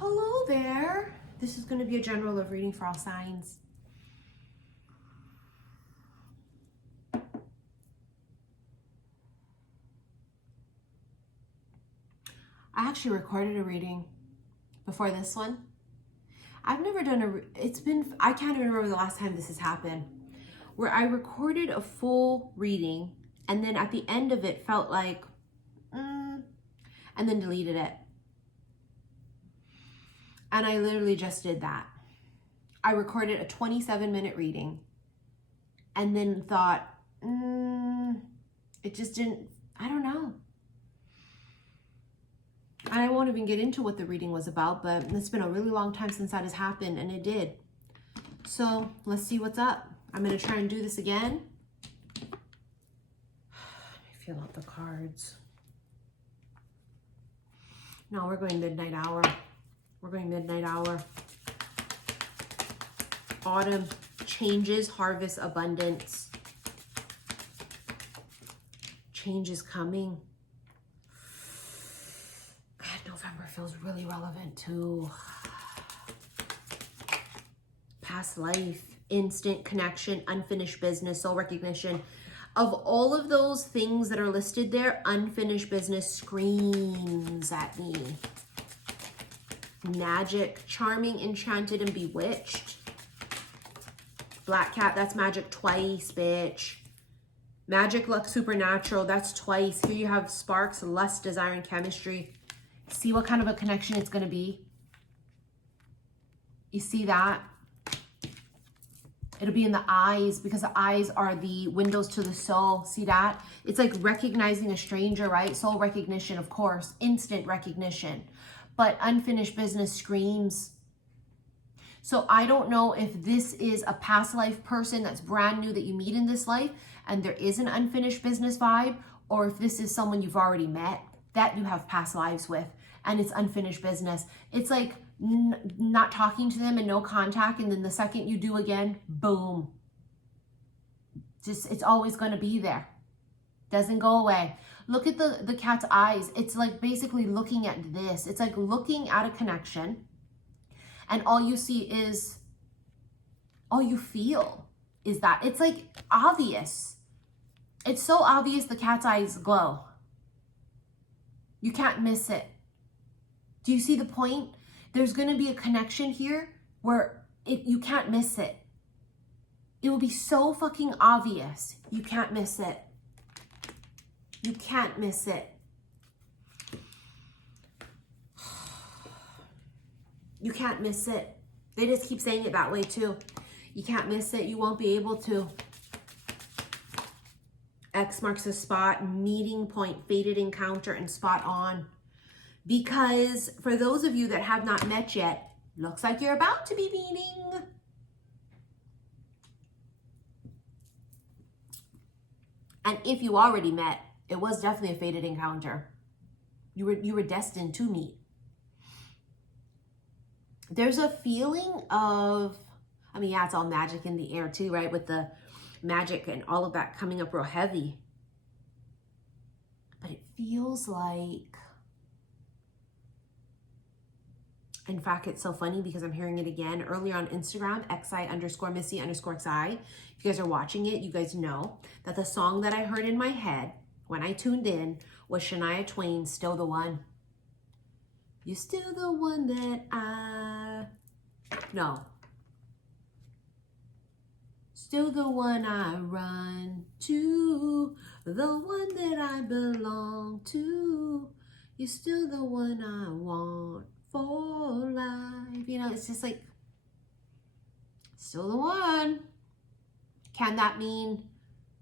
Hello there. This is going to be a general love reading for all signs. I actually recorded a reading before this one. I've never done I can't even remember the last time this has happened, where I recorded a full reading and then at the end of it felt like, and then deleted it. And I literally just did that. I recorded a 27-minute reading and then thought, it just didn't, I don't know. And I won't even get into what the reading was about, but it's been a really long time since that has happened, and it did. So let's see what's up. I'm going to try and do this again. Let me feel out the cards. No, we're going midnight hour. We're going midnight hour. Autumn, changes, harvest, abundance. Change is coming. God, November feels really relevant too. Past life, instant connection, unfinished business, soul recognition. Of all of those things that are listed there, unfinished business screams at me. Magic, charming, enchanted, and bewitched. Black cat, that's magic twice, bitch. Magic, luck, supernatural, that's twice. Here you have sparks, lust, desire, and chemistry. See what kind of a connection it's going to be? You see that? It'll be in the eyes, because the eyes are the windows to the soul. See that? It's like recognizing a stranger, right? Soul recognition, of course. Instant recognition. But unfinished business screams. So I don't know if this is a past life person that's brand new that you meet in this life and there is an unfinished business vibe, or if this is someone you've already met that you have past lives with and it's unfinished business. It's like not talking to them and no contact, and then the second you do again, boom. Just, it's always going to be there. Doesn't go away. Look at the cat's eyes. It's like basically looking at this. It's like looking at a connection, and all you see is, all you feel is that. It's like obvious. It's so obvious the cat's eyes glow. You can't miss it. Do you see the point? There's going to be a connection here where you can't miss it. It will be so fucking obvious. You can't miss it. You can't miss it. You can't miss it. They just keep saying it that way too. You can't miss it. You won't be able to. X marks the spot, meeting point, fated encounter, and spot on. Because for those of you that have not met yet, looks like you're about to be meeting. And if you already met, it was definitely a fated encounter. You were destined to meet. There's a feeling of, I mean, yeah, it's all magic in the air too, right? With the magic and all of that coming up real heavy. But it feels like, in fact, it's so funny because I'm hearing it again earlier on Instagram, xi_missy_xi. If you guys are watching it, you guys know that the song that I heard in my head when I tuned in was Shania Twain's Still the One. You're still the one that no. Still the one I run to, the one that I belong to. You're still the one I want for life. You know, it's just like, still the one. Can that mean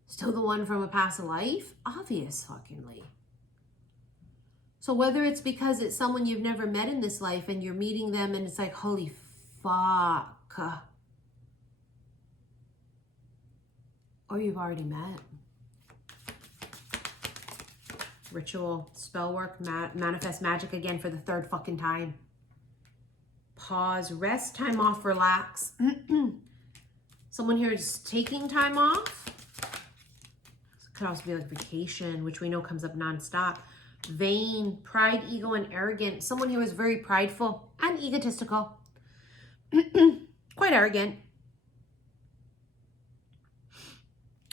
still the one from a past life? Obvious fuckingly. So whether it's because it's someone you've never met in this life and you're meeting them and it's like, holy fuck. Or you've already met. Ritual, spell work, manifest magic again for the third fucking time. Pause, rest, time off, relax. Someone here is taking time off. It could also be like vacation, which we know comes up nonstop. Vain, pride, ego, and arrogant. Someone who is very prideful and egotistical. Quite arrogant.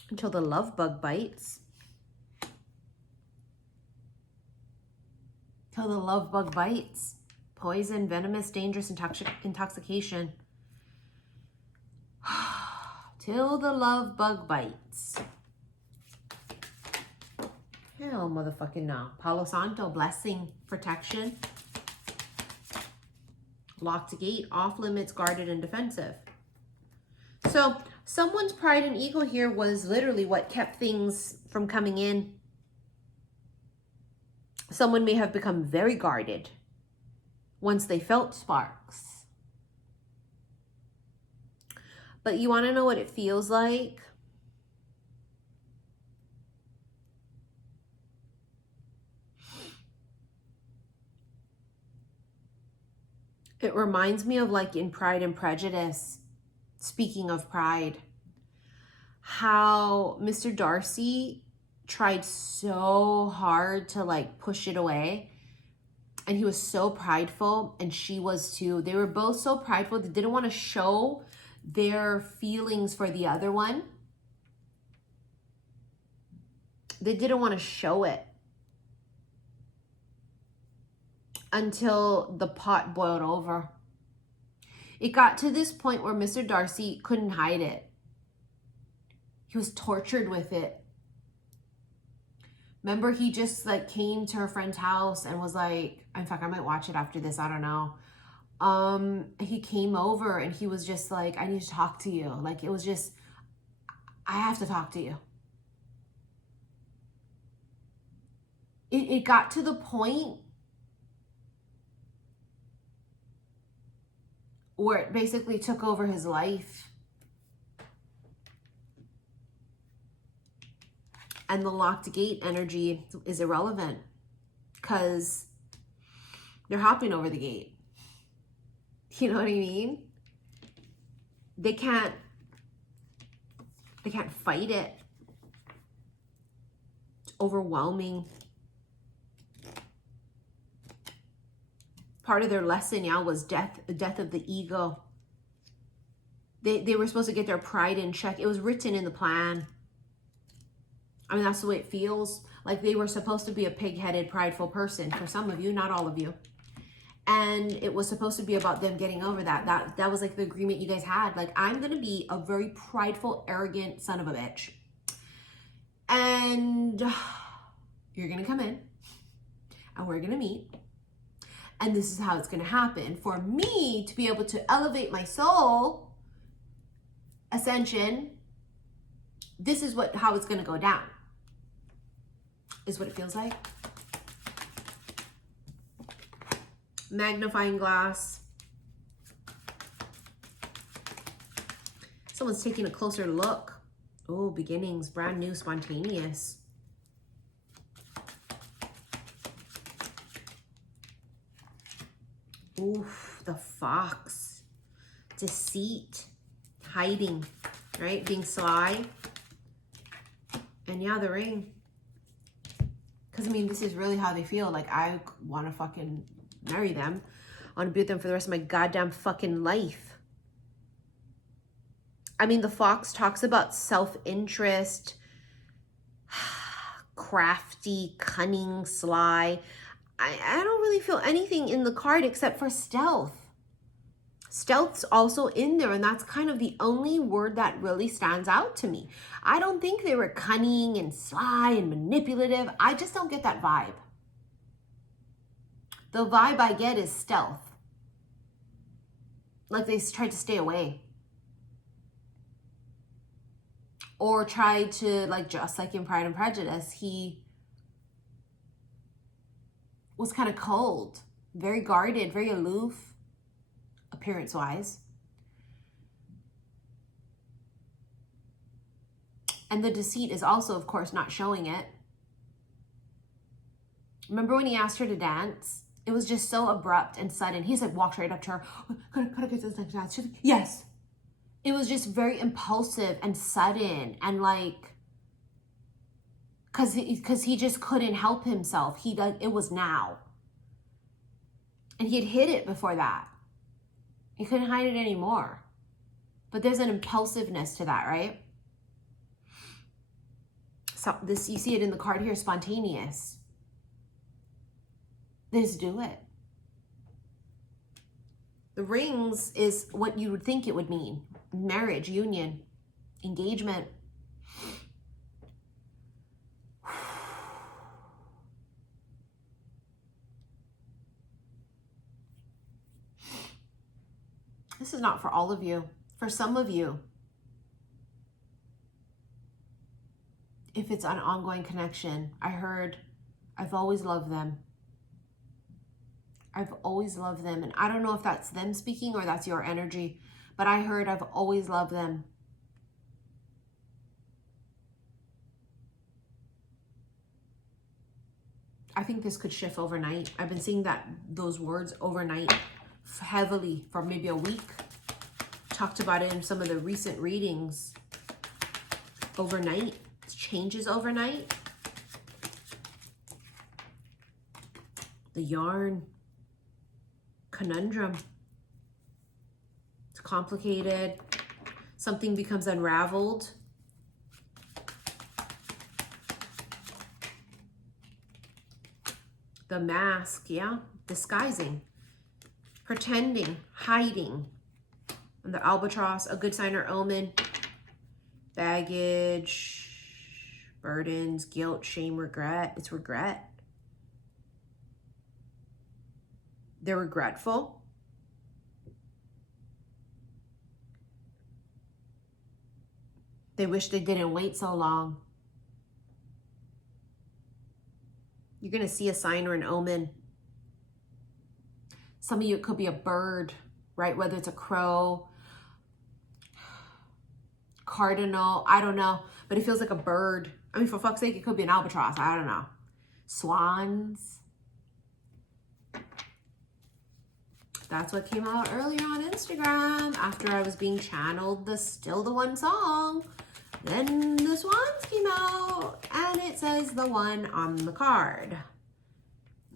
Until the love bug bites. Till the love bug bites. Poison, venomous, dangerous, intoxication. Till the love bug bites. Hell motherfucking no. Palo Santo, blessing, protection. Locked gate, off limits, guarded, and defensive. So someone's pride and ego here was literally what kept things from coming in. Someone may have become very guarded once they felt sparks. But you want to know what it feels like? It reminds me of like in Pride and Prejudice, speaking of pride, how Mr. Darcy tried so hard to like push it away. And he was so prideful, and she was too. They were both so prideful. They didn't want to show their feelings for the other one. They didn't want to show it until the pot boiled over. It got to this point where Mr. Darcy couldn't hide it. He was tortured with it. Remember, he just like came to her friend's house and was like, in fact, I might watch it after this, I don't know. He came over and he was just like, I need to talk to you. Like, it was just, I have to talk to you. It got to the point where it basically took over his life. And the locked gate energy is irrelevant because they're hopping over the gate. You know what I mean? They can't fight it. It's overwhelming. Part of their lesson, yeah, was the death of the ego. They were supposed to get their pride in check. It was written in the plan. I mean, that's the way it feels. Like they were supposed to be a pig-headed, prideful person. For some of you, not all of you. And it was supposed to be about them getting over that. That was like the agreement you guys had. Like, I'm going to be a very prideful, arrogant son of a bitch. And you're going to come in. And we're going to meet. And this is how it's going to happen. For me to be able to elevate my soul, ascension, this is how it's going to go down. Is what it feels like. Magnifying glass. Someone's taking a closer look. Oh, beginnings, brand new, spontaneous. Oof, the fox. Deceit. Hiding, right? Being sly. And yeah, the ring. Because, I mean, this is really how they feel. Like, I want to fucking marry them. I want to be with them for the rest of my goddamn fucking life. I mean, the fox talks about self-interest, crafty, cunning, sly. I don't really feel anything in the card except for stealth. Stealth's also in there, and that's kind of the only word that really stands out to me. I don't think they were cunning and sly and manipulative. I just don't get that vibe. The vibe I get is stealth. Like they tried to stay away. Or tried to, like, just like in Pride and Prejudice, he was kind of cold, very guarded, very aloof. Appearance-wise. And the deceit is also, of course, not showing it. Remember when he asked her to dance? It was just so abrupt and sudden. He said, walked right up to her. Could I get this next dance? She's like, yes. It was just very impulsive and sudden and like Because he just couldn't help himself. It was now. And he had hid it before that. He couldn't hide it anymore. But there's an impulsiveness to that, right? So this, you see it in the card here, spontaneous. Just do it. The rings is what you would think it would mean. Marriage, union, engagement. This is not for all of you. For some of you, if it's an ongoing connection, I heard, I've always loved them. I've always loved them. And I don't know if that's them speaking or that's your energy, but I heard, I've always loved them. I think this could shift overnight. I've been seeing those words overnight heavily for maybe a week. Talked about it in some of the recent readings. Overnight. It changes overnight. The yarn. Conundrum. It's complicated. Something becomes unraveled. The mask, yeah? Disguising. Pretending. Hiding. And the albatross, a good sign or omen. Baggage. Burdens. Guilt. Shame. Regret. It's regret. They're regretful. They wish they didn't wait so long. You're going to see a sign or an omen. Some of you, it could be a bird, right? Whether it's a crow, cardinal, I don't know. But it feels like a bird. I mean, for fuck's sake, it could be an albatross. I don't know. Swans. That's what came out earlier on Instagram after I was being channeled the Still the One song. Then the swans came out and it says the one on the card.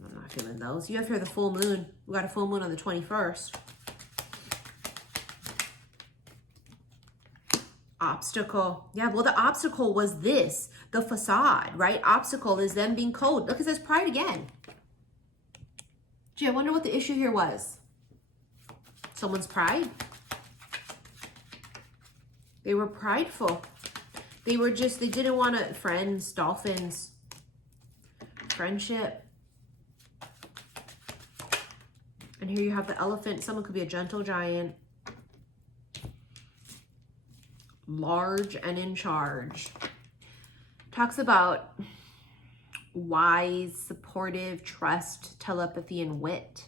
I'm not feeling those. You have here the full moon. We got a full moon on the 21st. Obstacle. Yeah, well, the obstacle was this, the facade, right? Obstacle is them being cold. Look, it says pride again. Gee, I wonder what the issue here was. Someone's pride. They were prideful. They were just, they didn't want to, friends, dolphins, friendship. And here you have the elephant. Someone could be a gentle giant. Large and in charge. Talks about wise, supportive, trust, telepathy, and wit.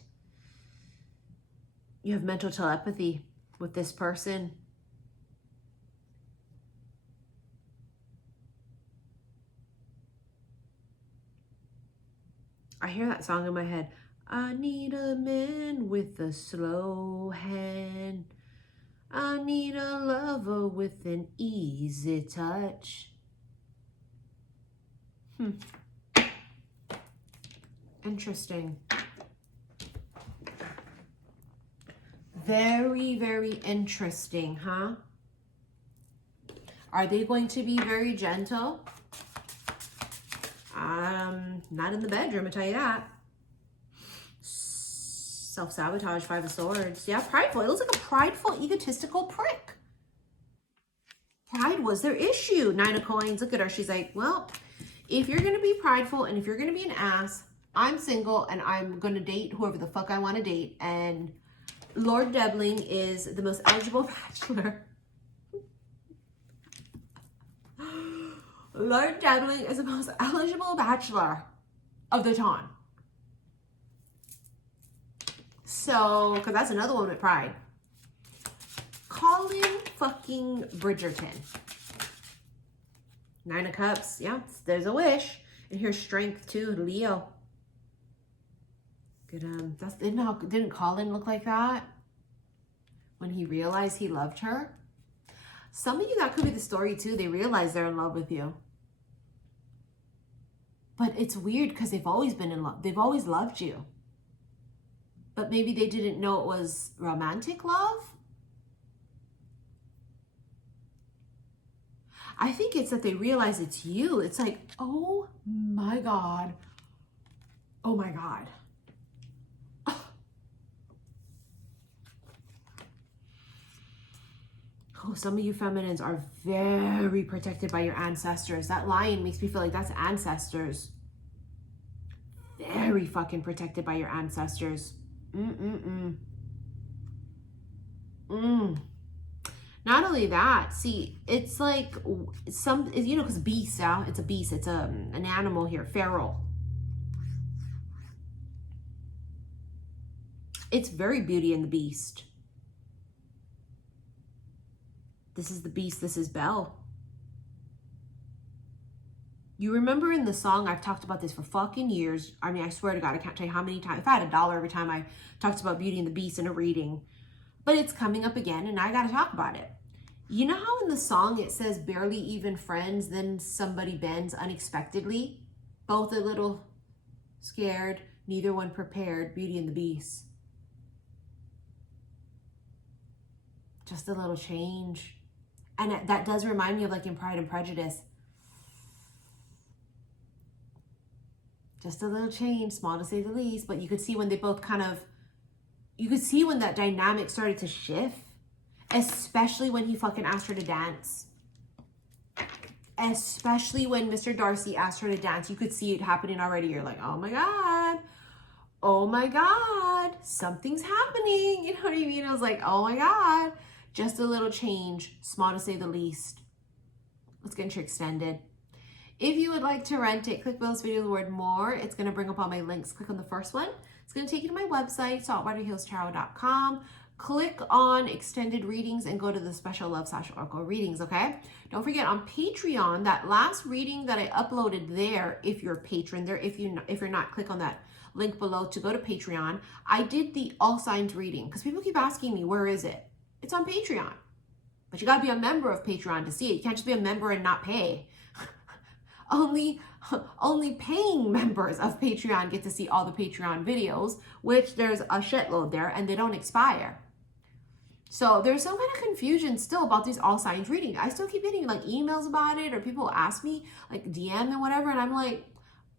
You have mental telepathy with this person. I hear that song in my head. I need a man with a slow hand. I need a lover with an easy touch. Interesting. Very, very interesting, huh? Are they going to be very gentle? Not in the bedroom, I tell you that. Self-sabotage, 5 of Swords. Yeah, prideful. It looks like a prideful, egotistical prick. Pride was their issue. 9 of Coins. Look at her. She's like, well, if you're going to be prideful and if you're going to be an ass, I'm single and I'm going to date whoever the fuck I want to date. And Lord Debling is the most eligible bachelor. Lord Debling is the most eligible bachelor of the time. So, because that's another one with pride. Colin fucking Bridgerton. 9 of Cups. Yeah, there's a wish. And here's strength too, Leo. Good, didn't Colin look like that when he realized he loved her? Some of you, that could be the story too. They realize they're in love with you. But it's weird because they've always been in love. They've always loved you. But maybe they didn't know it was romantic love. I think it's that they realize it's you. It's like, oh my God. Oh my God. Oh, some of you feminines are very protected by your ancestors. That lion makes me feel like that's ancestors. Very fucking protected by your ancestors. Not only that, see, it's like some, you know, because beast, yeah, it's a beast. It's an animal here, feral. It's very Beauty and the Beast. This is the beast, this is Belle. You remember in the song, I've talked about this for fucking years. I mean, I swear to God, I can't tell you how many times. If I had $1 every time I talked about Beauty and the Beast in a reading. But it's coming up again and I gotta talk about it. You know how in the song it says barely even friends, then somebody bends unexpectedly? Both a little scared, neither one prepared, Beauty and the Beast. Just a little change. And that does remind me of like in Pride and Prejudice. Just a little change, small to say the least, but you could see when they both kind of, you could see when that dynamic started to shift, especially when he fucking asked her to dance. Especially when Mr. Darcy asked her to dance, you could see it happening already. You're like, oh my God, something's happening. You know what I mean? I was like, oh my God, just a little change, small to say the least. Let's get into extended. If you would like to rent it, click below this video the word more. It's going to bring up all my links. Click on the first one. It's going to take you to my website, saltwaterhillstarot.com. Click on extended readings and go to the special love / oracle readings, okay? Don't forget on Patreon, that last reading that I uploaded there, if you're a patron there, if you're not, click on that link below to go to Patreon. I did the all signs reading because people keep asking me, where is it? It's on Patreon. But you got to be a member of Patreon to see it. You can't just be a member and not pay. Only paying members of Patreon get to see all the Patreon videos, which there's a shitload there and they don't expire. So there's some kind of confusion still about these all signs reading. I still keep getting like emails about it, or people ask me like DM and whatever. And I'm like,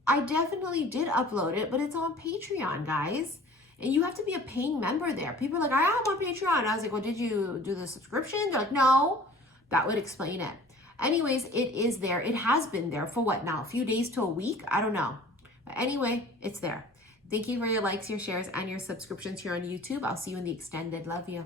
I definitely did upload it, but it's on Patreon, guys. And you have to be a paying member there. People are like, I am on Patreon. I was like, well, did you do the subscription? They're like, no. That would explain it. Anyways, it is there. It has been there for what now? A few days to a week? I don't know. But anyway, it's there. Thank you for your likes, your shares, and your subscriptions here on YouTube. I'll see you in the extended. Love you.